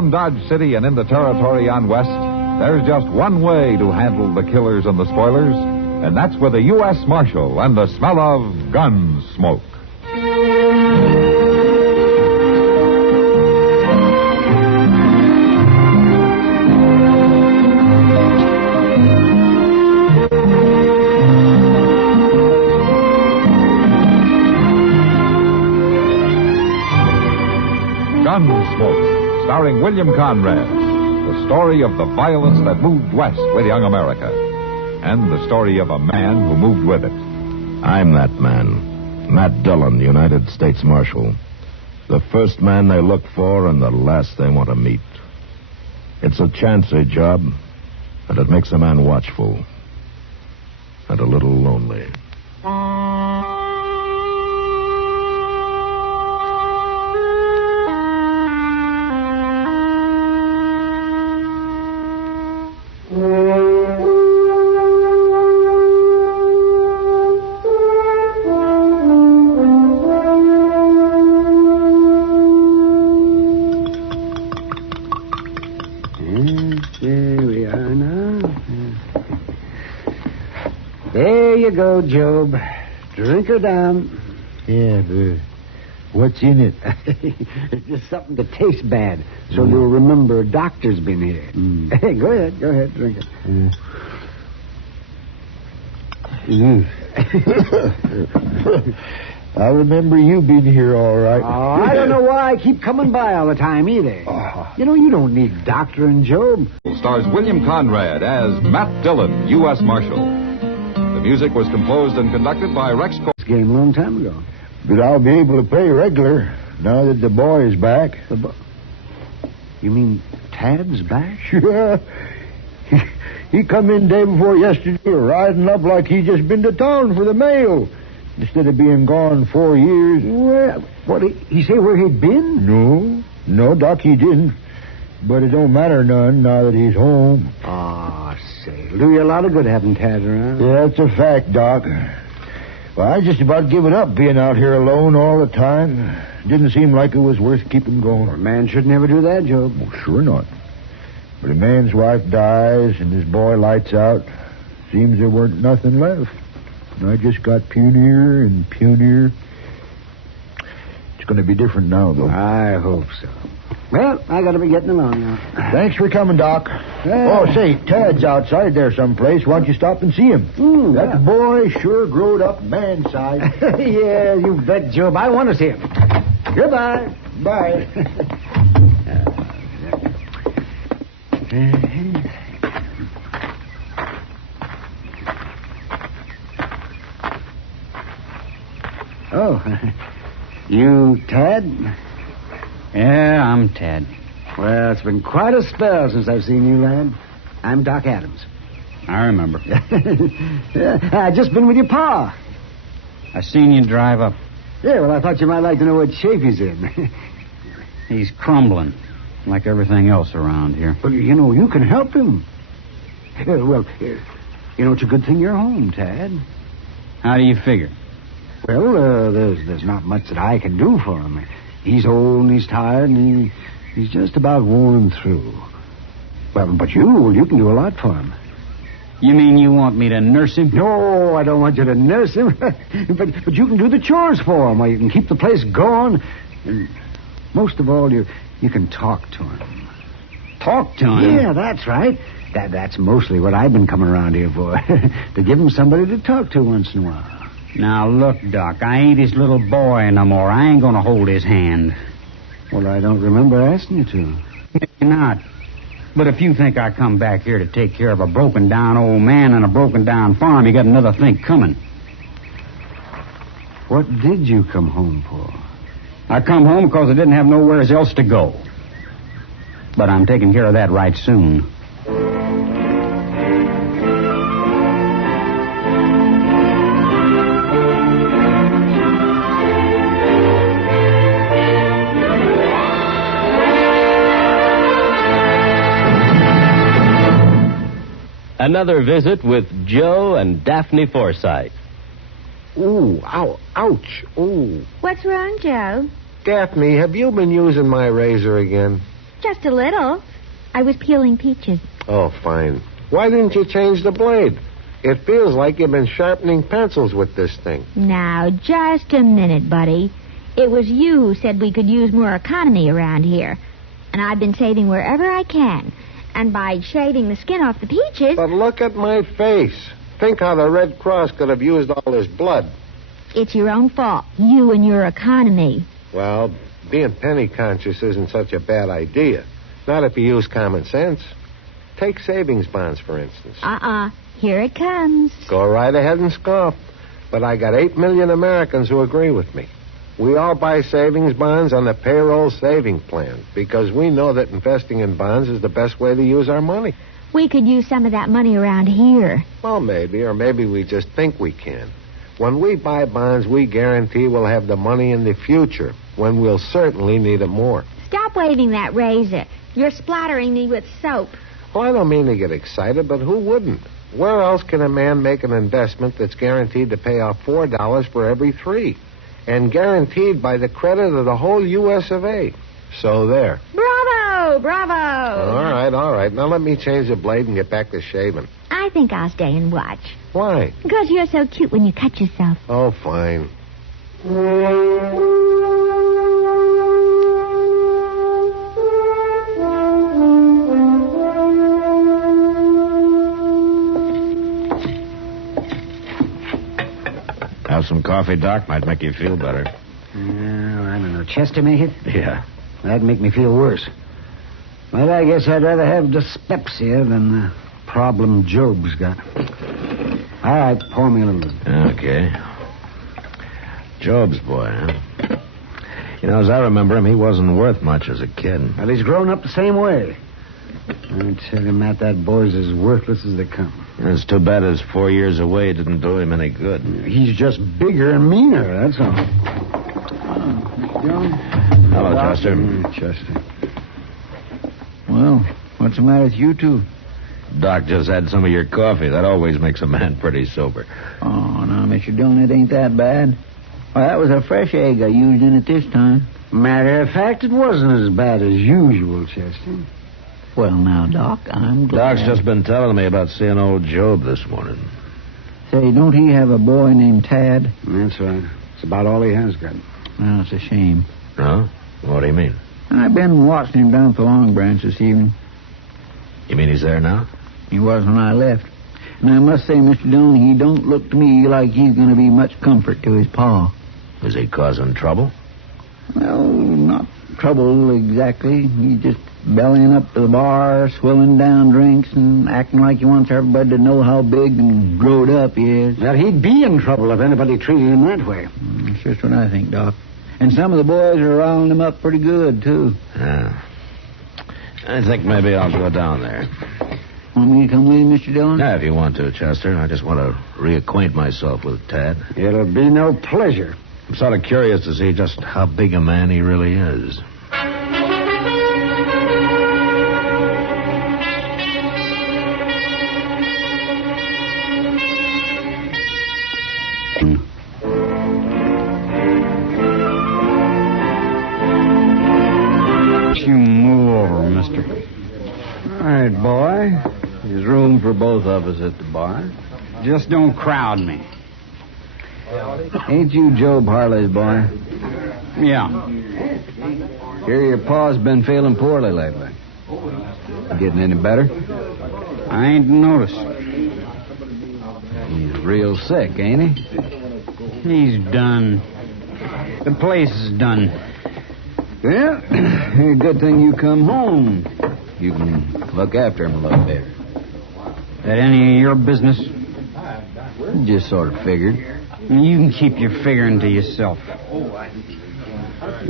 around Dodge City and in the territory on west, there's just one way to handle the killers and the spoilers, and that's with a U.S. Marshal and the smell of Gunsmoke. Gunsmoke, starring William Conrad, the story of the violence that moved west with young America, and the story of a man who moved with it. I'm that man, Matt Dillon, United States Marshal. The first man they look for and the last they want to meet. It's a chancy job, and it makes a man watchful and a little lonely. Go, Job. Drink her down. Yeah, but what's in it? It's just something that tastes bad, so you'll remember a doctor's been here. Hey, go ahead, drink it. I remember you being here all right. Oh, I don't know why I keep coming by all the time either. You know, you don't need doctoring, Job. Stars William Conrad as Matt Dillon, U.S. Marshal. The music was composed and conducted by Rex Cole. This game a long time ago. But I'll be able to pay regular now that the boy is back. You mean Tad's back? Sure. He come in day before yesterday riding up like he just been to town for the mail instead of being gone 4 years. Well, what, he say where he'd been? No, Doc, he didn't. But it don't matter none now that he's home. Oh, say, it'll do you a lot of good having Tad around. Yeah, that's a fact, Doc. Well, I just about given up being out here alone all the time. Didn't seem like it was worth keeping going. Well, a man should never do that, Job. Well, sure not. But a man's wife dies and his boy lights out. Seems there weren't nothing left. And I just got punier and punier. It's going to be different now, though. I hope so. Well, I got to be getting along now. Thanks for coming, Doc. Oh, say, Tad's outside there someplace. Why don't you stop and see him? That boy sure growed up man-sized. Yeah, you bet, Job. I want to see him. Goodbye. Bye. Oh, you Tad? Yeah, I'm Tad. Well, it's been quite a spell since I've seen you, lad. I'm Doc Adams. I remember. I just been with your pa. I seen you drive up. Yeah, well, I thought you might like to know what shape he's in. He's crumbling, like everything else around here. Well, you know, you can help him. Well, you know, it's a good thing you're home, Tad. How do you figure? Well, there's not much that I can do for him. He's old and he's tired and he's just about worn through. Well, but you can do a lot for him. You mean you want me to nurse him? No, I don't want you to nurse him. but you can do the chores for him, or you can keep the place going. And most of all, you can talk to him. Talk to him? Yeah, that's right. That's mostly what I've been coming around here for. To give him somebody to talk to once in a while. Now, look, Doc, I ain't his little boy no more. I ain't going to hold his hand. Well, I don't remember asking you to. Maybe not. But if you think I come back here to take care of a broken-down old man and a broken-down farm, you got another thing coming. What did you come home for? I come home because I didn't have nowhere else to go. But I'm taking care of that right soon. Another visit with Joe and Daphne Forsythe. Ooh, ow, ouch, ooh. What's wrong, Joe? Daphne, have you been using my razor again? Just a little. I was peeling peaches. Oh, fine. Why didn't you change the blade? It feels like you've been sharpening pencils with this thing. Now, just a minute, buddy. It was you who said we could use more economy around here. And I've been saving wherever I can. And by shaving the skin off the peaches... But look at my face. Think how the Red Cross could have used all this blood. It's your own fault. You and your economy. Well, being penny conscious isn't such a bad idea. Not if you use common sense. Take savings bonds, for instance. Here it comes. Go right ahead and scoff. But I got 8 million Americans who agree with me. We all buy savings bonds on the payroll saving plan because we know that investing in bonds is the best way to use our money. We could use some of that money around here. Well, maybe, or maybe we just think we can. When we buy bonds, we guarantee we'll have the money in the future, when we'll certainly need it more. Stop waving that razor. You're splattering me with soap. Well, I don't mean to get excited, but who wouldn't? Where else can a man make an investment that's guaranteed to pay off $4 for every 3? And guaranteed by the credit of the whole U.S. of A. So there. Bravo! Bravo! All right. Now let me change the blade and get back to shaving. I think I'll stay and watch. Why? Because you're so cute when you cut yourself. Oh, fine. Have some coffee, Doc? Might make you feel better. Well, I don't know. Chester make it? Yeah. That'd make me feel worse. But I guess I'd rather have dyspepsia than the problem Job's got. All right, pour me a little. Okay. Job's boy, huh? You know, as I remember him, he wasn't worth much as a kid. Well, he's grown up the same way. I tell you, Matt, that boy's as worthless as they come. It's too bad his 4 years away didn't do him any good. He's just bigger and meaner, that's all. Hello, Chester. Chester. Well, what's the matter with you two? Doc just had some of your coffee. That always makes a man pretty sober. Oh, no, Mr. Dillon, it ain't that bad. Well, that was a fresh egg I used in it this time. Matter of fact, it wasn't as bad as usual, Chester. Well, now, Doc, I'm glad. Doc's just been telling me about seeing old Job this morning. Say, don't he have a boy named Tad? That's right. It's about all he has got. Well, it's a shame. No? What do you mean? I've been watching him down at the Long Branch this evening. You mean he's there now? He was when I left. And I must say, Mr. Dillon, he don't look to me like he's going to be much comfort to his pa. Is he causing trouble? Well, not trouble exactly. He's just bellying up to the bar, swilling down drinks, and acting like he wants everybody to know how big and growed up he is. Well, he'd be in trouble if anybody treated him that way. That's just what I think, Doc. And some of the boys are riling him up pretty good, too. Yeah. I think maybe I'll go down there. Want me to come with you, Mr. Dillon? Yeah, if you want to, Chester. I just want to reacquaint myself with Tad. It'll be no pleasure. I'm sort of curious to see just how big a man he really is. You move over, mister. All right, boy. There's room for both of us at the bar. Just don't crowd me. Ain't you Joe Parley's boy? Yeah. Hear your pa's been feeling poorly lately. Getting any better? I ain't noticed. He's real sick, ain't he? He's done. The place is done. Well, good thing you come home. You can look after him a little bit. That any of your business? Just sort of figured. You can keep your figuring to yourself.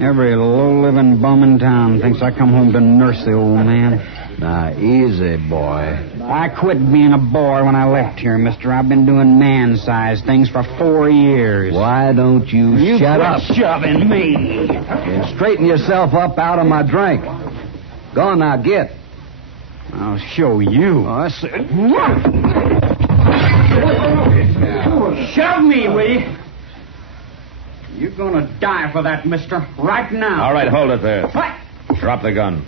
Every low-living bum in town thinks I come home to nurse the old man. Now, easy, boy. I quit being a boy when I left here, mister. I've been doing man-sized things for 4 years. Why don't you shut up? Quit shoving me. And straighten yourself up out of my drink. Go on now, get. I'll show you. Oh, I said... Shove me, will you? You're gonna die for that, mister. Right now. All right, hold it there. What? Drop the gun.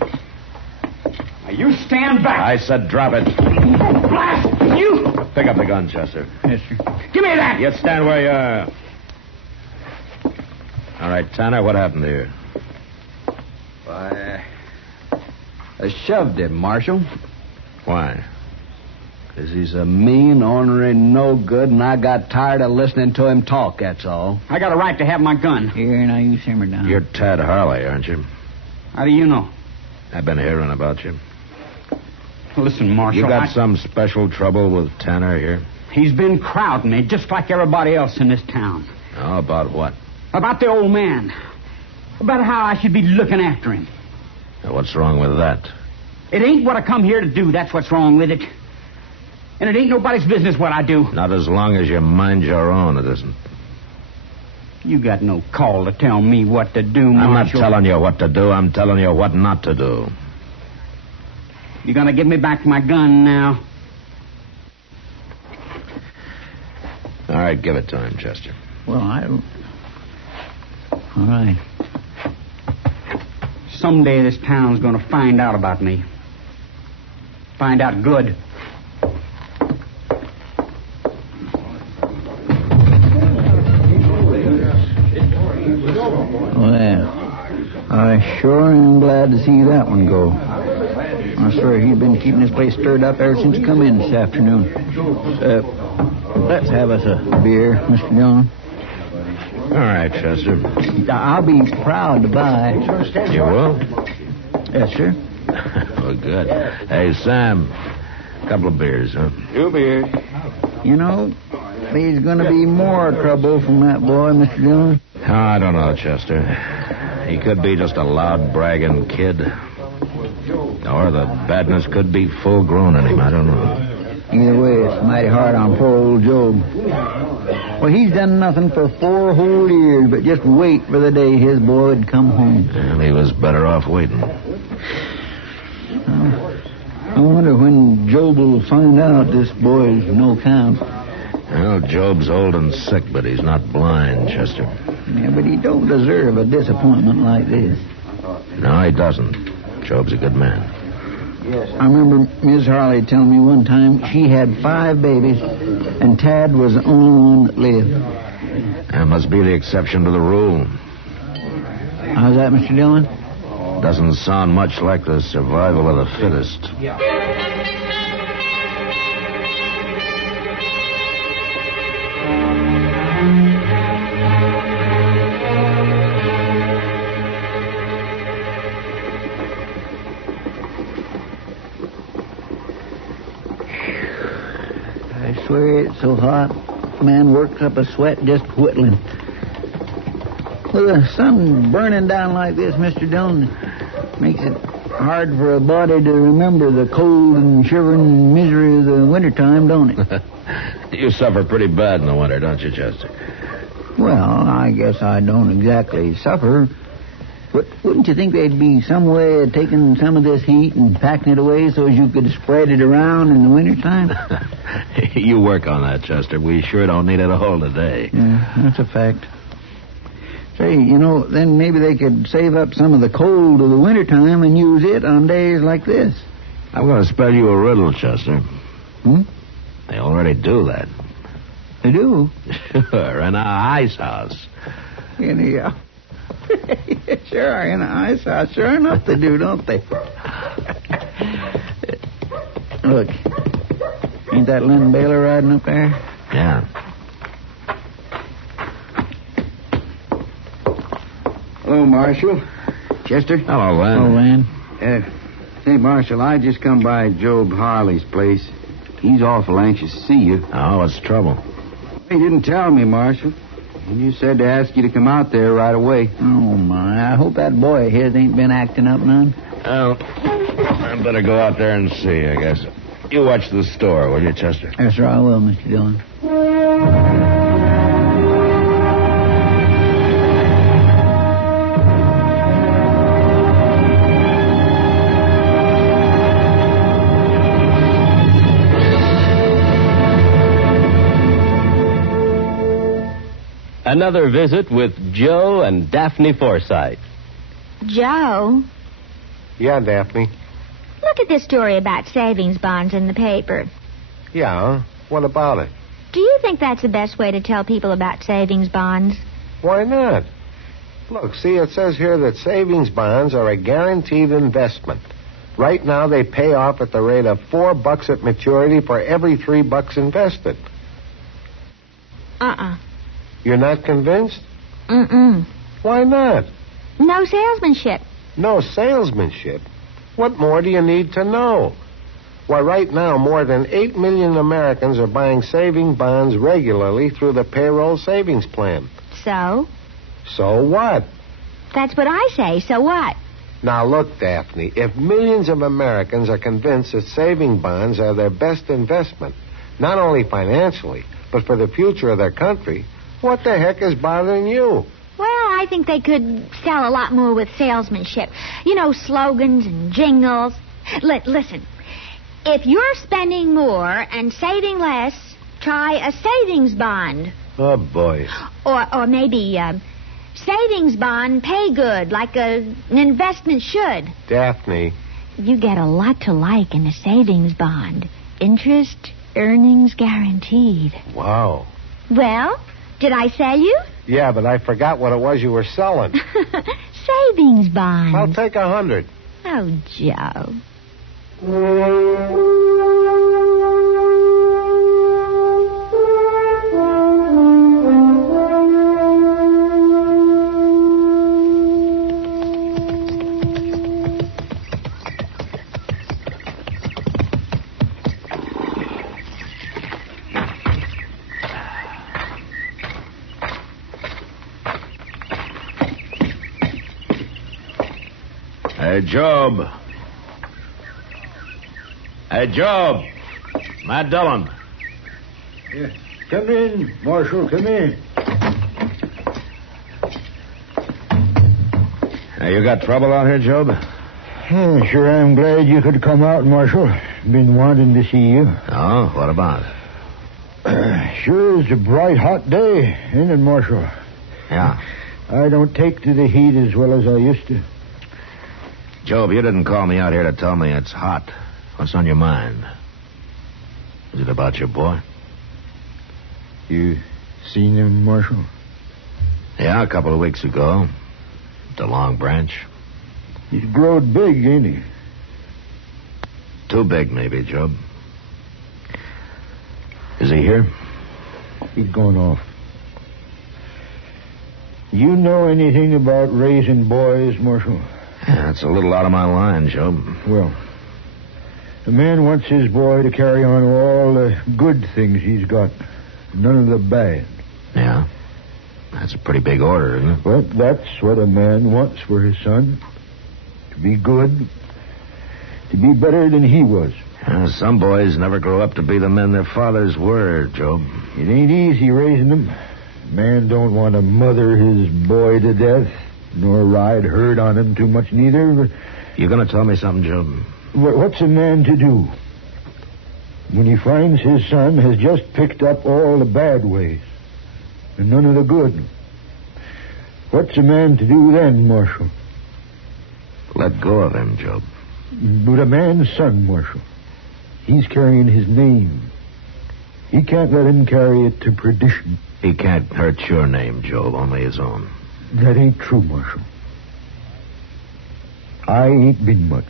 Now, you stand back. I said drop it. Oh, blast you! Pick up the gun, Chester. Yes, sir. Give me that! You stand where you are. All right, Tanner, what happened here? I shoved him, Marshal. Why? Because he's a mean, ornery, no good, and I got tired of listening to him talk, that's all. I got a right to have my gun. Here, now you simmer down. You're Tad Harley, aren't you? How do you know? I've been hearing about you. Listen, Marshal. You got some special trouble with Tanner here? He's been crowding me just like everybody else in this town. Oh, about what? About the old man. About how I should be looking after him. Now, what's wrong with that? It ain't what I come here to do, that's what's wrong with it. And it ain't nobody's business what I do. Not as long as you mind your own, it isn't. You got no call to tell me what to do, Marshal. I'm not telling you what to do. I'm telling you what not to do. You gonna give me back my gun now? All right, give it to him, Chester. Well, I don't... All right. Someday this town's gonna find out about me. Find out good. Well, I sure am glad to see that one go. I swear he's been keeping this place stirred up ever since he come in this afternoon. Let's have us a beer, Mr. Dillon. All right, Chester. I'll be proud to buy. You will? Yes, sir. Well, good. Hey, Sam, a couple of beers, huh? 2 beers. You know, there's going to be more trouble from that boy, Mr. Dillon. Oh, I don't know, Chester. He could be just a loud, bragging kid. Or the badness could be full-grown in him. I don't know. Either way, it's mighty hard on poor old Job. Well, he's done nothing for 4 whole years but just wait for the day his boy would come home. And he was better off waiting. I wonder when Job will find out this boy's no count. Well, Job's old and sick, but he's not blind, Chester. Yeah, but he don't deserve a disappointment like this. No, he doesn't. Job's a good man. I remember Miss Harley telling me one time she had 5 babies, and Tad was the only one that lived. That must be the exception to the rule. How's that, Mr. Dillon? Doesn't sound much like the survival of the fittest. I swear it's so hot. Man works up a sweat just whittling. With the sun burning down like this, Mr. Dillon, makes it hard for a body to remember the cold and shivering misery of the wintertime, don't it? You suffer pretty bad in the winter, don't you, Chester? Well, I guess I don't exactly suffer. But wouldn't you think there'd be some way of taking some of this heat and packing it away so as you could spread it around in the wintertime? You work on that, Chester. We sure don't need it all today. Yeah, that's a fact. Say, you know, then maybe they could save up some of the cold of the wintertime and use it on days like this. I'm going to spell you a riddle, Chester. They already do that. They do? Sure, in a ice house. In the... Sure, in an ice house. Sure enough they do, don't they? Look, ain't that Lynn Baylor riding up there? Yeah. Hello, Marshal. Chester? Hello, Len. Oh, Lynn. Say, Marshal, I just come by Job Harley's place. He's awful anxious to see you. Oh, what's the trouble? He didn't tell me, Marshal. He just said to ask you to come out there right away. Oh, my. I hope that boy of his ain't been acting up none. Well, I better go out there and see, I guess. You watch the store, will you, Chester? Yes, sir, I will, Mr. Dillon. Another visit with Joe and Daphne Forsythe. Joe? Yeah, Daphne. Look at this story about savings bonds in the paper. Yeah, what about it? Do you think that's the best way to tell people about savings bonds? Why not? Look, see, it says here that savings bonds are a guaranteed investment. Right now, they pay off at the rate of $4 at maturity for every $3 invested. You're not convinced? Mm-mm. Why not? No salesmanship. No salesmanship? What more do you need to know? Why, right now, more than 8 million Americans are buying saving bonds regularly through the payroll savings plan. So? So what? That's what I say. So what? Now, look, Daphne, if millions of Americans are convinced that saving bonds are their best investment, not only financially, but for the future of their country, what the heck is bothering you? Well, I think they could sell a lot more with salesmanship. You know, slogans and jingles. Listen, if you're spending more and saving less, try a savings bond. Oh, boy. Or maybe savings bond pay good, like an investment should. Daphne. You get a lot to like in a savings bond. Interest, earnings guaranteed. Wow. Well, did I sell you? Yeah, but I forgot what it was you were selling. Savings bonds. I'll take 100. Oh, Joe. Hey, Job. Hey, Job. Matt Dillon. Yeah. Come in, Marshal, come in. Hey, you got trouble out here, Job? Sure, I'm glad you could come out, Marshal. Been wanting to see you. Oh, what about? Sure is a bright, hot day, ain't it, Marshal? Yeah. I don't take to the heat as well as I used to. Job, you didn't call me out here to tell me it's hot. What's on your mind? Is it about your boy? You seen him, Marshal? Yeah, a couple of weeks ago. The Long Branch. He's growed big, ain't he? Too big, maybe, Job. Is he here? He's gone off. You know anything about raising boys, Marshal? Yeah, it's a little out of my line, Job. Well, the man wants his boy to carry on all the good things he's got, none of the bad. Yeah? That's a pretty big order, isn't it? Well, that's what a man wants for his son. To be good. To be better than he was. Yeah, some boys never grow up to be the men their fathers were, Job. It ain't easy raising them. Man don't want to mother his boy to death, nor ride herd on him too much neither. You gonna tell me something, Job? What's a man to do when he finds his son has just picked up all the bad ways and none of the good? What's a man to do then, Marshal? Let go of him, Job. But a man's son, Marshal, he's carrying his name. He can't let him carry it to perdition. He can't hurt your name, Job, only his own. That ain't true, Marshal. I ain't been much.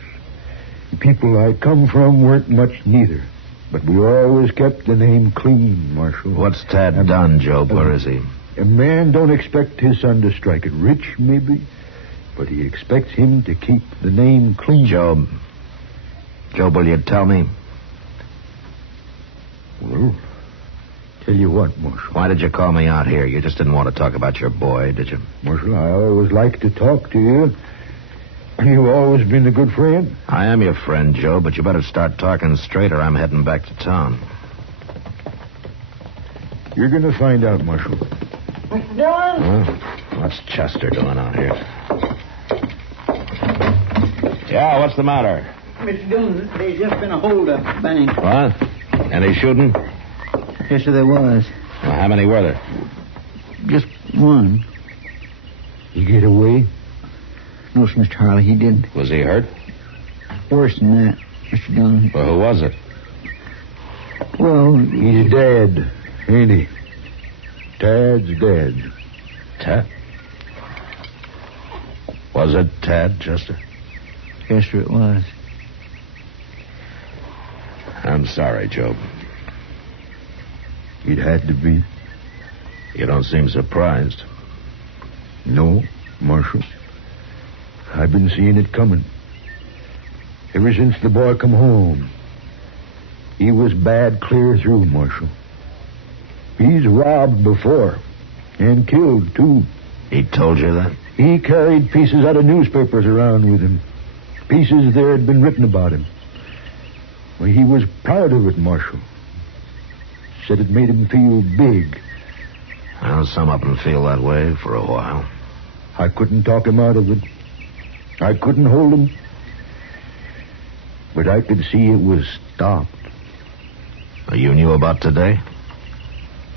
The people I come from weren't much neither. But we always kept the name clean, Marshal. What's Tad done, Job? Where is he? A man don't expect his son to strike it rich, maybe, but he expects him to keep the name clean. Job, will you tell me? Well, tell you what, Marshal. Why did you call me out here? You just didn't want to talk about your boy, did you? Marshal, I always like to talk to you. You've always been a good friend. I am your friend, Joe, but you better start talking straight or I'm heading back to town. You're going to find out, Marshal. Mr. Dillon? What's Chester doing out here? Yeah, what's the matter? Mr. Dillon, there's just been a holdup, Benny. What? Any shooting? Yes, sir, there was. Well, how many were there? Just one. You get away? No, sir, Mr. Harley, he didn't. Was he hurt? Worse than that. Mr. Dillon. Well, who was it? Well, he's dead, ain't he? Tad's dead. Tad? Was it Tad, Chester? Yes, sir, it was. I'm sorry, Job. It had to be. You don't seem surprised. No, Marshal. I've been seeing it coming. Ever since the boy come home. He was bad clear through, Marshal. He's robbed before. And killed, too. He told you that? He carried pieces out of newspapers around with him. Pieces there had been written about him. Well, he was proud of it, Marshal. Said it made him feel big. Well, some of them feel that way for a while. I couldn't talk him out of it. I couldn't hold him. But I could see it was stopped. You knew about today?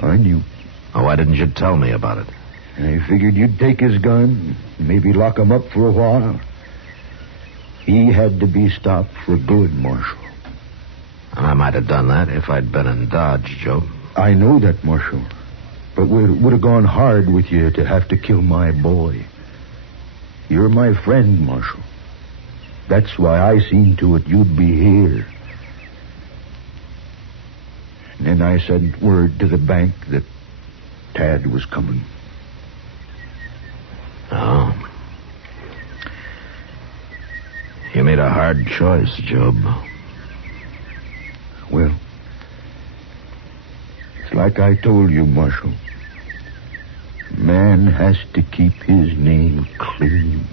I knew. Oh, why didn't you tell me about it? I figured you'd take his gun, maybe lock him up for a while. He had to be stopped for good, Marshal. I might have done that if I'd been in Dodge, Joe. I know that, Marshal. But it would have gone hard with you to have to kill my boy. You're my friend, Marshal. That's why I seen to it you'd be here. And then I sent word to the bank that Tad was coming. Oh. You made a hard choice, Job. Well, it's like I told you, Marshal. Man has to keep his name clean.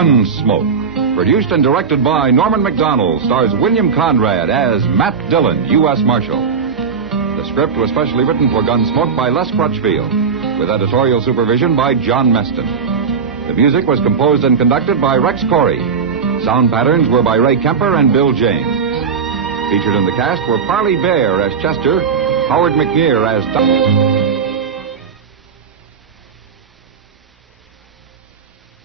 Gunsmoke, produced and directed by Norman MacDonnell, stars William Conrad as Matt Dillon, U.S. Marshal. The script was specially written for Gunsmoke by Les Crutchfield, with editorial supervision by John Meston. The music was composed and conducted by Rex Corey. Sound patterns were by Ray Kemper and Bill James. Featured in the cast were Parley Baer as Chester, Howard McNear as Doc.